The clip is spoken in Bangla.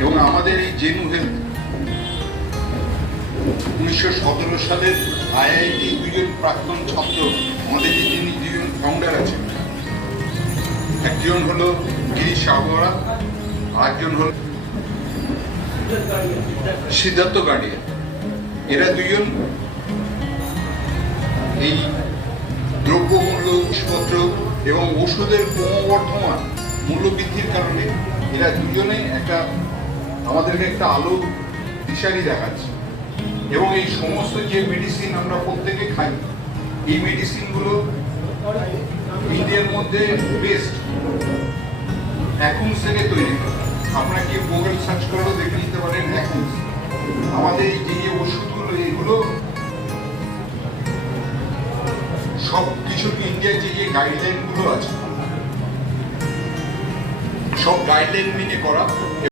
এবং আমাদের এই জেনু হেলথ 1917 সালের আইআইটি দুজন প্রাক্তন ছাত্র আমাদের যিনি দুজন ফাউন্ডার আছেন, একজন হলো গিরিশ সাহরা, আরেকজন হল সিদ্ধার্থ গাড়িয়া। এরা দুজন এই দ্রব্যমূল্য, জিনিসপত্র এবং ওষুধের ক্রমবর্ধমান মূল্যবৃদ্ধির কারণে এরা দুজনে আমাদেরকে একটা আলো দিশারি দেখাচ্ছে। এবং এই সমস্ত যে মেডিসিন আমরা প্রত্যেকে খাই, এই মেডিসিনগুলো ইন্ডিয়ার মধ্যে বেস্ট অ্যাকুমস থেকে তৈরি হয়। আপনারা কি গুগল সার্চ করলেও দেখে নিতে পারেন অ্যাকুমস। আমাদের এই যে ওষুধগুলো, এগুলো সব কিছু ইন্ডিয়ার যে গাইডলাইনগুলো আছে, সব গাইডলাইন মেনে করা।